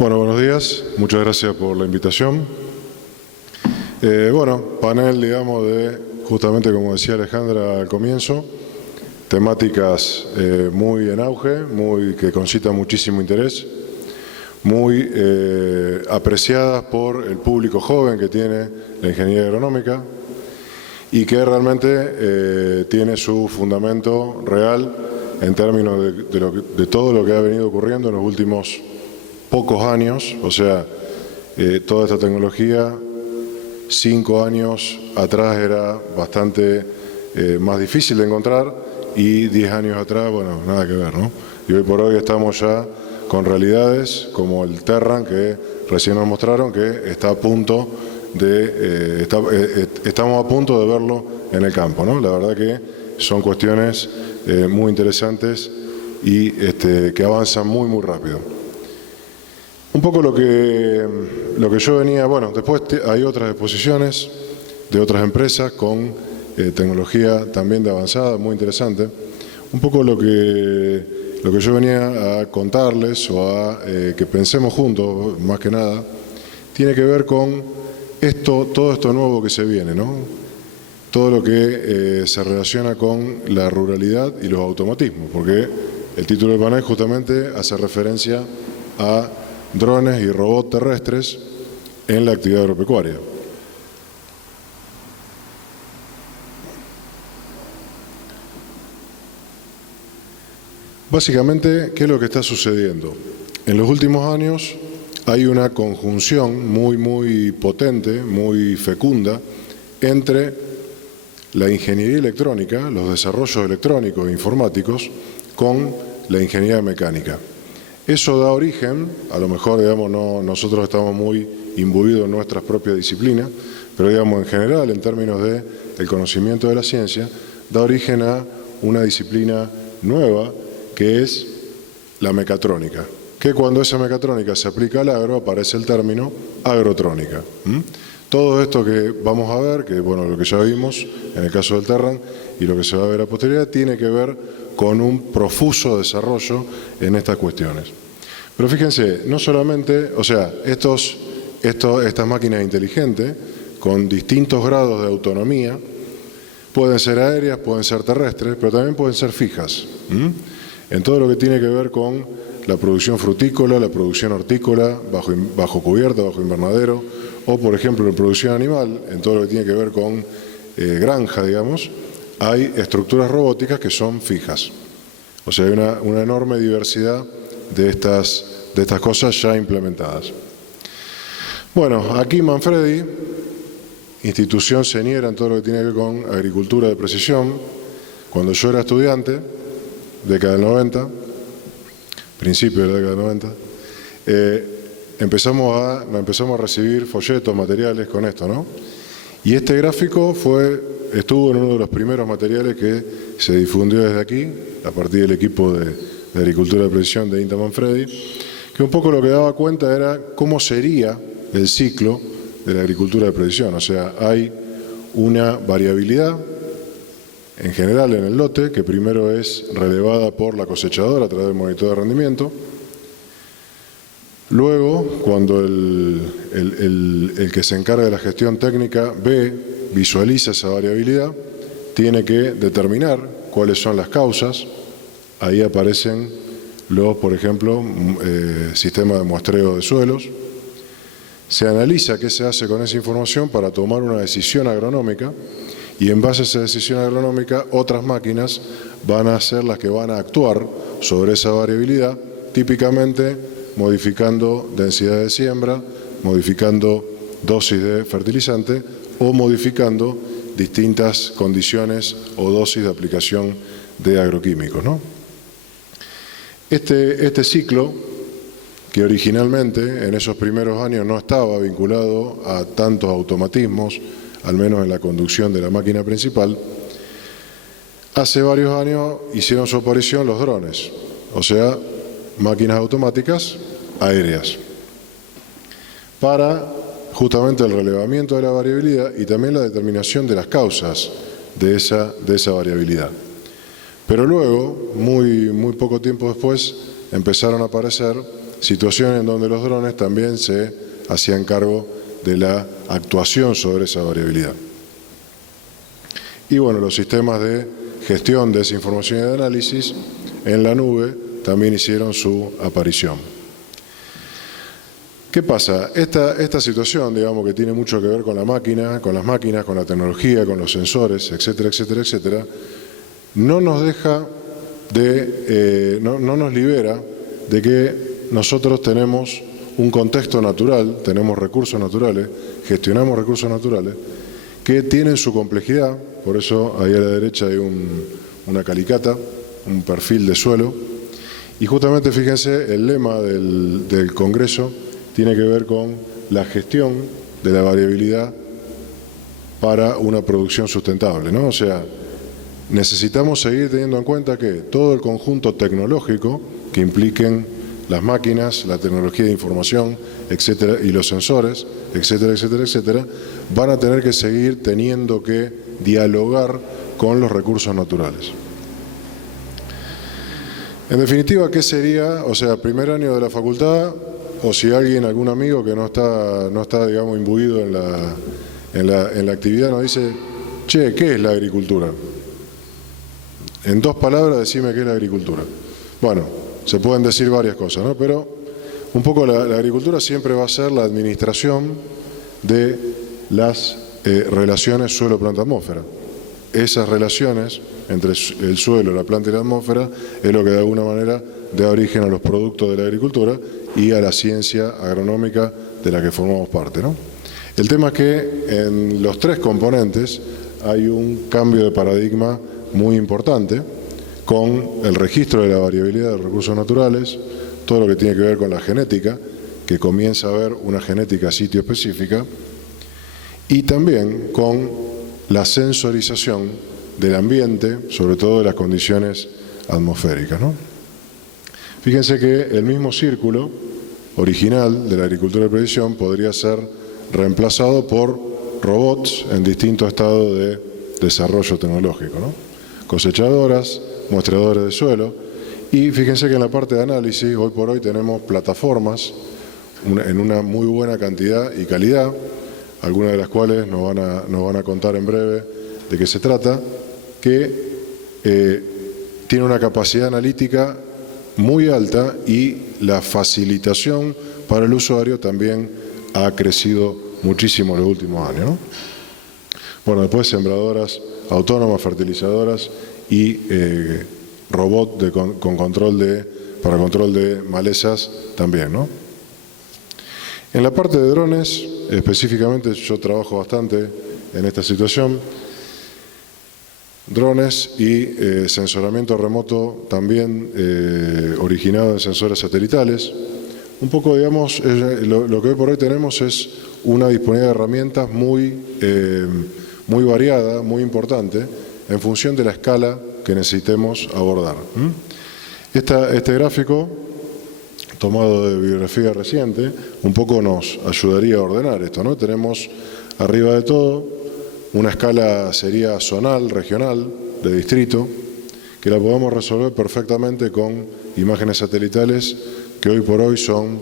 Bueno, buenos días. Muchas gracias por la invitación. Panel, digamos, de, justamente como decía Alejandra al comienzo, temáticas muy en auge, que concitan muchísimo interés, muy apreciadas por el público joven que tiene la ingeniería agronómica y que realmente tiene su fundamento real en términos de todo lo que ha venido ocurriendo en los últimos pocos años. O sea, toda esta tecnología 5 años atrás era bastante más difícil de encontrar y 10 años atrás, bueno, nada que ver, ¿no? Y hoy por hoy estamos ya con realidades como el Terran, que recién nos mostraron, que está a punto de, estamos a punto de verlo en el campo, ¿no? La verdad que son cuestiones muy interesantes y que avanzan muy rápido. Un poco lo que yo venía, bueno, después hay otras exposiciones de otras empresas con tecnología también de avanzada, muy interesante. Un poco lo que yo venía a contarles o a que pensemos juntos, más que nada, tiene que ver con todo esto nuevo que se viene, ¿no? Todo lo que se relaciona con la ruralidad y los automatismos, porque el título del panel justamente hace referencia a drones y robots terrestres en la actividad agropecuaria. Básicamente, ¿qué es lo que está sucediendo? En los últimos años hay una conjunción muy potente, muy fecunda, entre la ingeniería electrónica, los desarrollos electrónicos e informáticos, con la ingeniería mecánica. Eso da origen, a lo mejor, digamos, nosotros estamos muy imbuidos en nuestras propias disciplinas, pero, digamos, en general, en términos del conocimiento de la ciencia, da origen a una disciplina nueva, que es la mecatrónica, que cuando esa mecatrónica se aplica al agro, aparece el término agrotrónica. Todo esto que vamos a ver, que bueno, lo que ya vimos en el caso del Terran y lo que se va a ver a posteriori, tiene que ver con un profuso desarrollo en estas cuestiones. Pero fíjense, no solamente, o sea, estas máquinas inteligentes, con distintos grados de autonomía, pueden ser aéreas, pueden ser terrestres, pero también pueden ser fijas. En todo lo que tiene que ver con la producción frutícola, la producción hortícola, bajo cubierta, bajo invernadero, o por ejemplo en producción animal, en todo lo que tiene que ver con granja, digamos, hay estructuras robóticas que son fijas. O sea, hay una enorme diversidad de estas cosas ya implementadas. Bueno, aquí Manfredi, institución señera en todo lo que tiene que ver con agricultura de precisión. Cuando yo era estudiante, década del 90, principio de la década del 90, empezamos a recibir folletos, materiales con esto, ¿no? Y este gráfico estuvo en uno de los primeros materiales que se difundió desde aquí, a partir del equipo de agricultura de precisión de INTA Manfredi, que un poco lo que daba cuenta era cómo sería el ciclo de la agricultura de precisión. O sea, hay una variabilidad en general en el lote, que primero es relevada por la cosechadora a través del monitor de rendimiento. Luego, cuando el que se encarga de la gestión técnica visualiza esa variabilidad, tiene que determinar cuáles son las causas. Ahí aparecen por ejemplo, sistemas de muestreo de suelos. Se analiza qué se hace con esa información para tomar una decisión agronómica, y en base a esa decisión agronómica otras máquinas van a ser las que van a actuar sobre esa variabilidad, típicamente modificando densidad de siembra, modificando dosis de fertilizante o modificando distintas condiciones o dosis de aplicación de agroquímicos, ¿no? Este ciclo, que originalmente en esos primeros años no estaba vinculado a tantos automatismos, al menos en la conducción de la máquina principal, hace varios años hicieron su aparición los drones, o sea, máquinas automáticas aéreas, para justamente el relevamiento de la variabilidad y también la determinación de las causas de esa variabilidad. Pero luego, muy poco tiempo después, empezaron a aparecer situación en donde los drones también se hacían cargo de la actuación sobre esa variabilidad. Y bueno, los sistemas de gestión de esa información y de análisis en la nube también hicieron su aparición. ¿Qué pasa? Esta situación, digamos, que tiene mucho que ver con la máquina, con las máquinas, con la tecnología, con los sensores, etcétera, etcétera, etcétera, no nos deja no nos libera de que nosotros tenemos un contexto natural, tenemos recursos naturales, gestionamos recursos naturales, que tienen su complejidad. Por eso ahí a la derecha hay una calicata, un perfil de suelo, y justamente fíjense, el lema del Congreso tiene que ver con la gestión de la variabilidad para una producción sustentable, ¿no? O sea, necesitamos seguir teniendo en cuenta que todo el conjunto tecnológico que impliquen las máquinas, la tecnología de información, etcétera, y los sensores, etcétera, etcétera, etcétera, van a tener que seguir teniendo que dialogar con los recursos naturales. En definitiva, ¿qué sería? O sea, primer año de la facultad, o si alguien, algún amigo que no está digamos, imbuido en la actividad, nos dice, che, ¿qué es la agricultura? En 2 palabras, decime qué es la agricultura. Bueno, se pueden decir varias cosas, ¿no? Pero un poco la agricultura siempre va a ser la administración de las relaciones suelo-planta-atmósfera. Esas relaciones entre el suelo, la planta y la atmósfera es lo que de alguna manera da origen a los productos de la agricultura y a la ciencia agronómica de la que formamos parte, ¿no? El tema es que en los 3 componentes hay un cambio de paradigma muy importante con el registro de la variabilidad de los recursos naturales, todo lo que tiene que ver con la genética, que comienza a haber una genética sitio específica, y también con la sensorización del ambiente, sobre todo de las condiciones atmosféricas, ¿no? Fíjense que el mismo círculo original de la agricultura de precisión podría ser reemplazado por robots en distintos estados de desarrollo tecnológico, ¿no? Cosechadoras, muestreadores de suelo, y fíjense que en la parte de análisis, hoy por hoy tenemos plataformas en una muy buena cantidad y calidad, algunas de las cuales nos van a contar en breve de qué se trata, que tiene una capacidad analítica muy alta y la facilitación para el usuario también ha crecido muchísimo en los últimos años, ¿no? Bueno, después sembradoras autónomas, fertilizadoras y robot para control de malezas también, ¿no? En la parte de drones, específicamente yo trabajo bastante en esta situación. Drones y sensoramiento remoto también originado en sensores satelitales. Un poco, digamos, lo que hoy por hoy tenemos es una disponibilidad de herramientas muy variada, muy importante, en función de la escala que necesitemos abordar. Este gráfico, tomado de bibliografía reciente, un poco nos ayudaría a ordenar esto, ¿no? Tenemos arriba de todo una escala sería zonal, regional, de distrito, que la podemos resolver perfectamente con imágenes satelitales que hoy por hoy son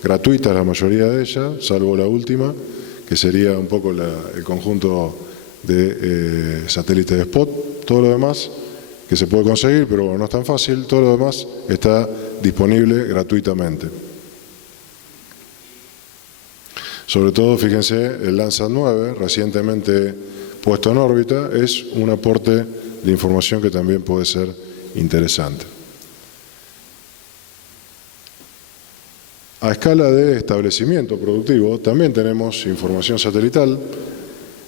gratuitas, la mayoría de ellas, salvo la última, que sería un poco el conjunto de satélites de Spot. Todo lo demás que se puede conseguir, pero no es tan fácil, todo lo demás está disponible gratuitamente. Sobre todo, fíjense, el Landsat 9, recientemente puesto en órbita, es un aporte de información que también puede ser interesante. A escala de establecimiento productivo, también tenemos información satelital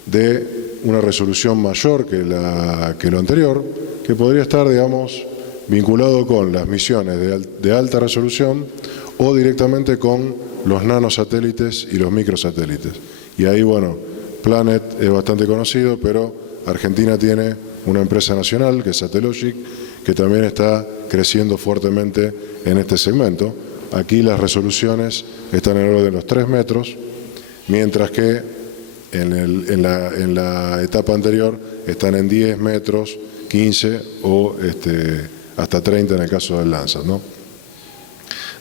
de una resolución mayor que lo anterior, que podría estar, digamos, vinculado con las misiones de alta resolución o directamente con los nanosatélites y los microsatélites. Y ahí, bueno, Planet es bastante conocido, pero Argentina tiene una empresa nacional, que es Satellogic, que también está creciendo fuertemente en este segmento. Aquí las resoluciones están en el orden de los 3 metros, mientras que en la etapa anterior están en 10 metros, 15 o hasta 30 en el caso del Landsat, ¿no?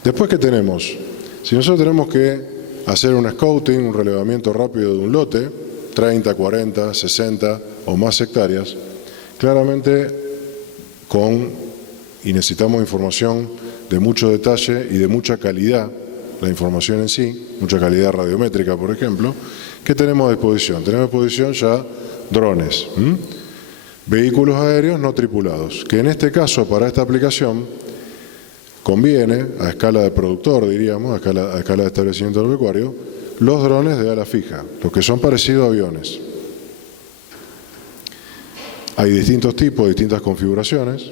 Después, ¿qué tenemos? Si nosotros tenemos que hacer un scouting, un relevamiento rápido de un lote, 30, 40, 60 o más hectáreas, claramente y necesitamos información de mucho detalle y de mucha calidad, la información en sí, mucha calidad radiométrica, por ejemplo, ¿qué tenemos a disposición? Tenemos a disposición ya drones, vehículos aéreos no tripulados, que en este caso, para esta aplicación, conviene, a escala de productor, diríamos, a escala de establecimiento agropecuario, los drones de ala fija, los que son parecidos a aviones. Hay distintos tipos, distintas configuraciones.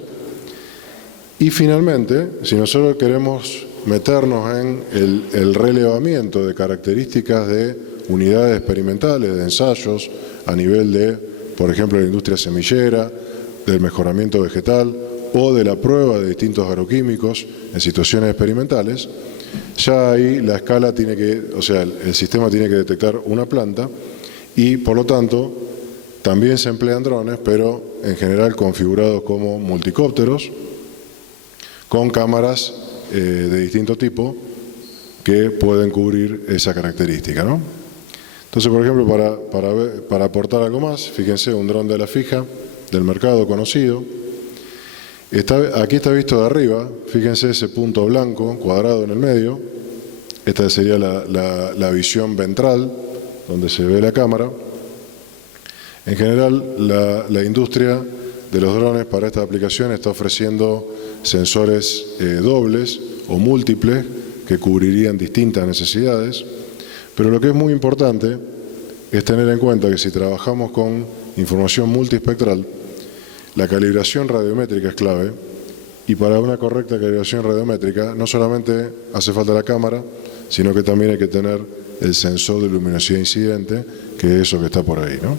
Y finalmente, si nosotros queremos meternos en el relevamiento de características de unidades experimentales, de ensayos, a nivel de, por ejemplo, la industria semillera, del mejoramiento vegetal o de la prueba de distintos agroquímicos en situaciones experimentales, ya ahí la escala tiene que, o sea, el sistema tiene que detectar una planta y, por lo tanto, también se emplean drones, pero en general configurados como multicópteros, con cámaras de distinto tipo que pueden cubrir esa característica, ¿no? Entonces, por ejemplo, para aportar algo más, fíjense, un dron de ala fija del mercado conocido. Aquí está visto de arriba, fíjense ese punto blanco cuadrado en el medio. Esta sería la visión ventral, donde se ve la cámara. En general, la industria de los drones para esta aplicación está ofreciendo sensores dobles o múltiples que cubrirían distintas necesidades, pero lo que es muy importante es tener en cuenta que si trabajamos con información multiespectral, la calibración radiométrica es clave, y para una correcta calibración radiométrica no solamente hace falta la cámara, sino que también hay que tener el sensor de luminosidad incidente, que es eso que está por ahí, ¿no?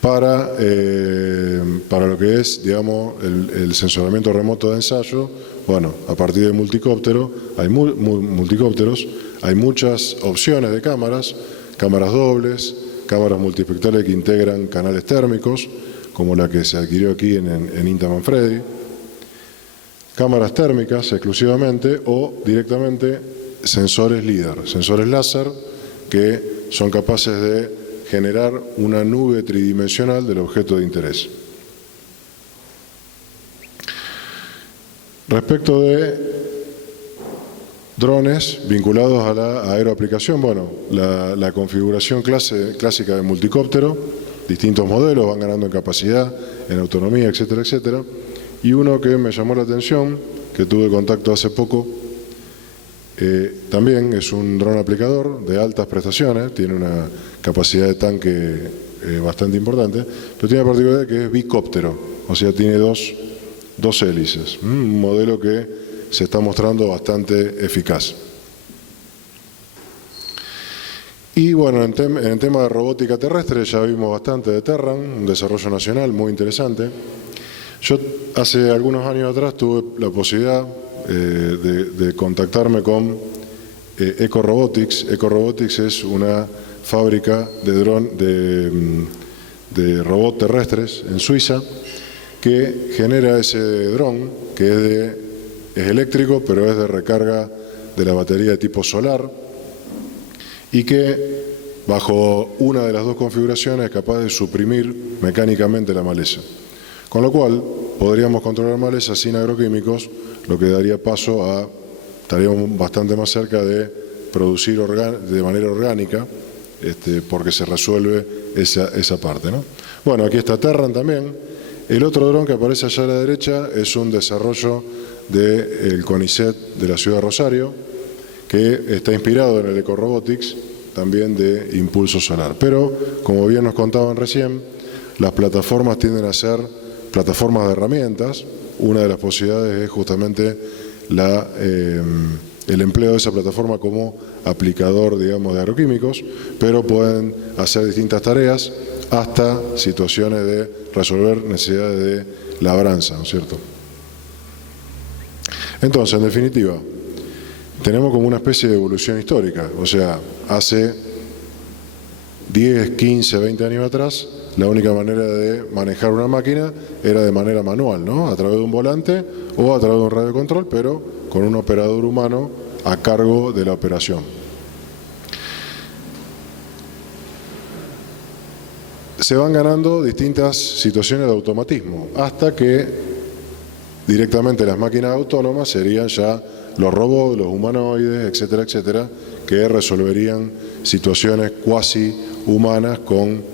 Para lo que es, digamos, el sensoramiento remoto de ensayo, bueno, a partir del multicóptero, multicópteros, hay muchas opciones de cámaras dobles, cámaras multiespectrales que integran canales térmicos, como la que se adquirió aquí en INTA Manfredi, cámaras térmicas exclusivamente o directamente sensores LIDAR, sensores láser que son capaces de generar una nube tridimensional del objeto de interés. Respecto de drones vinculados a la aeroaplicación, bueno, la configuración clásica de multicóptero, distintos modelos van ganando en capacidad, en autonomía, etcétera, etcétera. Y uno que me llamó la atención, que tuve contacto hace poco, también es un dron aplicador de altas prestaciones, tiene una capacidad de tanque bastante importante, pero tiene la particularidad que es bicóptero, o sea, tiene dos hélices, un modelo que se está mostrando bastante eficaz. Y bueno, en el tema de robótica terrestre ya vimos bastante de Terran, un desarrollo nacional muy interesante. Yo hace algunos años atrás tuve la posibilidad de contactarme con Eco Robotics. Eco Robotics es una fábrica de robots terrestres en Suiza que genera ese dron que es eléctrico, pero es de recarga de la batería de tipo solar y que bajo una de las dos configuraciones es capaz de suprimir mecánicamente la maleza. Con lo cual podríamos controlar maleza sin agroquímicos, lo que daría paso estaríamos bastante más cerca de producir de manera orgánica, porque se resuelve esa parte, ¿no? Bueno, aquí está Terran también. El otro dron que aparece allá a la derecha es un desarrollo del CONICET de la ciudad de Rosario, que está inspirado en el Eco Robotics, también de impulso solar. Pero, como bien nos contaban recién, las plataformas tienden a ser plataformas de herramientas. Una de las posibilidades es justamente el empleo de esa plataforma como aplicador, digamos, de agroquímicos, pero pueden hacer distintas tareas hasta situaciones de resolver necesidades de labranza, ¿no es cierto? Entonces, en definitiva, tenemos como una especie de evolución histórica, o sea, hace 10, 15, 20 años atrás, la única manera de manejar una máquina era de manera manual, ¿no? A través de un volante o a través de un radio control, pero con un operador humano a cargo de la operación. Se van ganando distintas situaciones de automatismo, hasta que directamente las máquinas autónomas serían ya los robots, los humanoides, etcétera, etcétera, que resolverían situaciones cuasi humanas con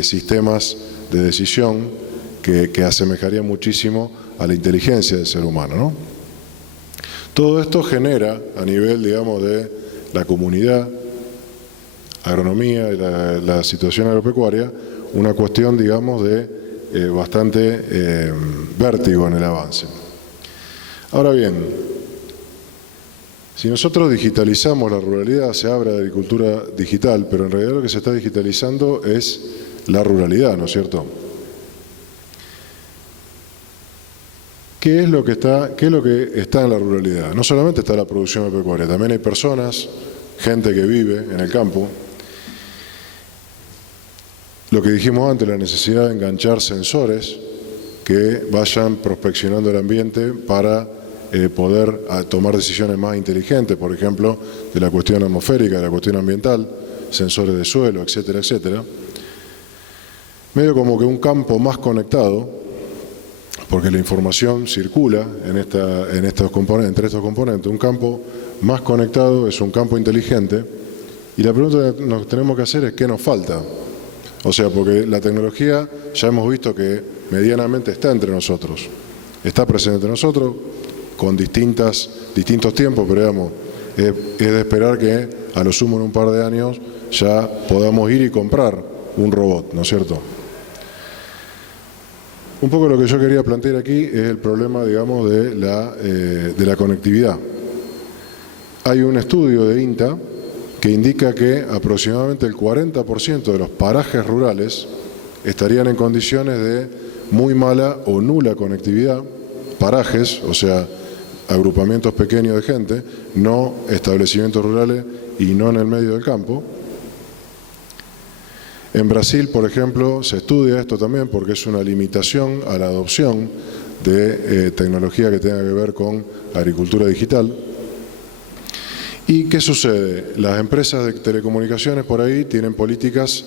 sistemas de decisión que asemejarían muchísimo a la inteligencia del ser humano, ¿no? Todo esto genera, a nivel, digamos, de la comunidad, agronomía y la situación agropecuaria, una cuestión, digamos, de bastante vértigo en el avance. Ahora bien, si nosotros digitalizamos la ruralidad, se habla de agricultura digital, pero en realidad lo que se está digitalizando es la ruralidad, ¿no es cierto? ¿Qué es lo que está en la ruralidad? No solamente está la producción agropecuaria, también hay personas, gente que vive en el campo. Lo que dijimos antes, la necesidad de enganchar sensores que vayan prospeccionando el ambiente para poder tomar decisiones más inteligentes, por ejemplo, de la cuestión atmosférica, de la cuestión ambiental, sensores de suelo, etcétera, etcétera. Medio como que un campo más conectado, porque la información circula entre estos componentes. Un campo más conectado es un campo inteligente, y la pregunta que nos tenemos que hacer es ¿qué nos falta? O sea, porque la tecnología ya hemos visto que medianamente está entre nosotros, está presente entre nosotros con distintos tiempos, pero digamos, es de esperar que a lo sumo en un par de años ya podamos ir y comprar un robot, ¿no es cierto? Un poco lo que yo quería plantear aquí es el problema, digamos, de la conectividad. Hay un estudio de INTA que indica que aproximadamente el 40% de los parajes rurales estarían en condiciones de muy mala o nula conectividad, parajes, o sea, agrupamientos pequeños de gente, no establecimientos rurales y no en el medio del campo. En Brasil, por ejemplo, se estudia esto también porque es una limitación a la adopción de tecnología que tenga que ver con agricultura digital. ¿Y qué sucede? Las empresas de telecomunicaciones por ahí tienen políticas,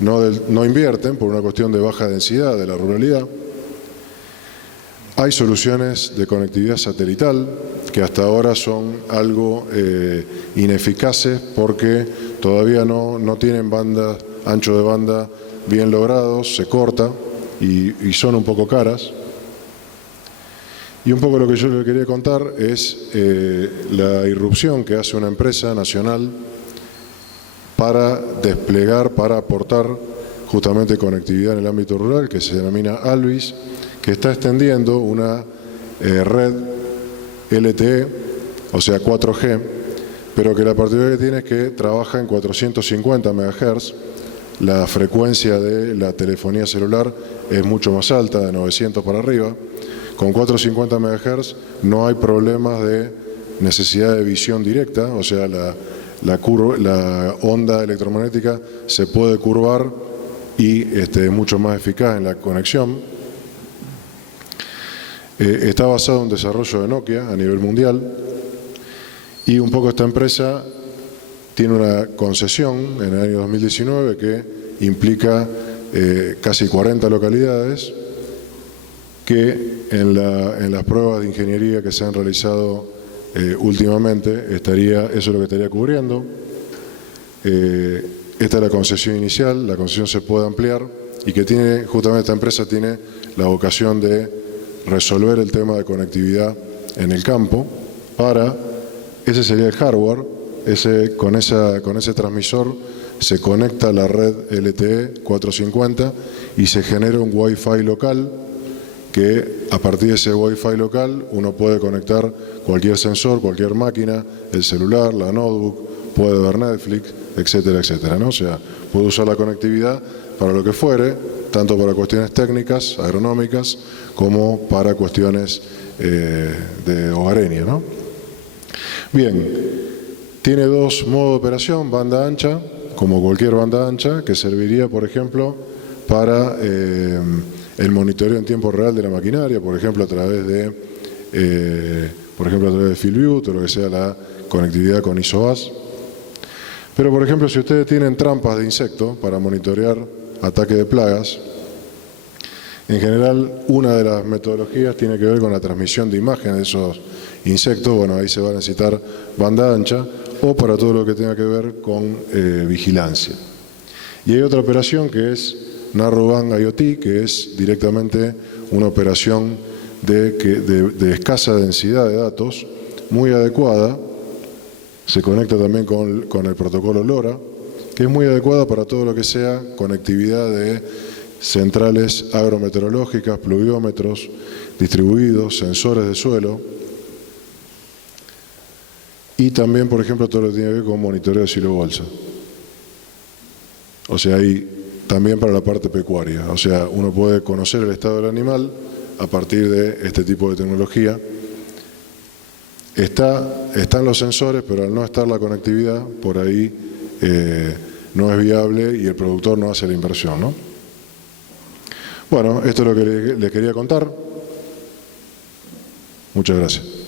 no invierten por una cuestión de baja densidad de la ruralidad. Hay soluciones de conectividad satelital que hasta ahora son algo ineficaces porque todavía no tienen ancho de banda bien logrados, se corta y son un poco caras. Y un poco lo que yo le quería contar es la irrupción que hace una empresa nacional para desplegar, para aportar justamente conectividad en el ámbito rural, que se denomina Alvis, que está extendiendo una red LTE, o sea 4G, pero que la particularidad que tiene es que trabaja en 450 MHz. La frecuencia de la telefonía celular es mucho más alta, de 900 para arriba. Con 450 MHz no hay problemas de necesidad de visión directa, o sea, la onda electromagnética se puede curvar y es mucho más eficaz en la conexión. Está basado en un desarrollo de Nokia a nivel mundial y un poco esta empresa tiene una concesión en el año 2019 que implica casi 40 localidades que en las pruebas de ingeniería que se han realizado últimamente, eso es lo que estaría cubriendo. Esta es la concesión inicial, la concesión se puede ampliar y que justamente esta empresa tiene la vocación de resolver el tema de conectividad en el campo ese sería el hardware, con ese transmisor se conecta a la red LTE 450 y se genera un Wi-Fi local que a partir de ese Wi-Fi local uno puede conectar cualquier sensor, cualquier máquina, el celular, la notebook, puede ver Netflix, etcétera, etcétera, ¿no? O sea, puede usar la conectividad para lo que fuere, tanto para cuestiones técnicas, agronómicas, como para cuestiones de hogareña, ¿no? Bien, tiene dos modos de operación, banda ancha, como cualquier banda ancha, que serviría, por ejemplo, para el monitoreo en tiempo real de la maquinaria, por ejemplo, a través de por ejemplo a través de FieldView, todo lo que sea la conectividad con ISOAS. Pero por ejemplo, si ustedes tienen trampas de insectos para monitorear ataque de plagas, en general una de las metodologías tiene que ver con la transmisión de imágenes de esos insectos. Bueno, ahí se va a necesitar banda ancha, o para todo lo que tenga que ver con vigilancia. Y hay otra operación que es Narrowband IoT, que es directamente una operación de escasa densidad de datos, muy adecuada. Se conecta también con el protocolo LoRa, que es muy adecuada para todo lo que sea conectividad de centrales agrometeorológicas, pluviómetros distribuidos, sensores de suelo, y también, por ejemplo, todo lo que tiene que ver con monitoreo de silo-bolsa. O sea, ahí también para la parte pecuaria. O sea, uno puede conocer el estado del animal a partir de este tipo de tecnología. Están los sensores, pero al no estar la conectividad, por ahí no es viable y el productor no hace la inversión, ¿no? Bueno, esto es lo que le quería contar. Muchas gracias.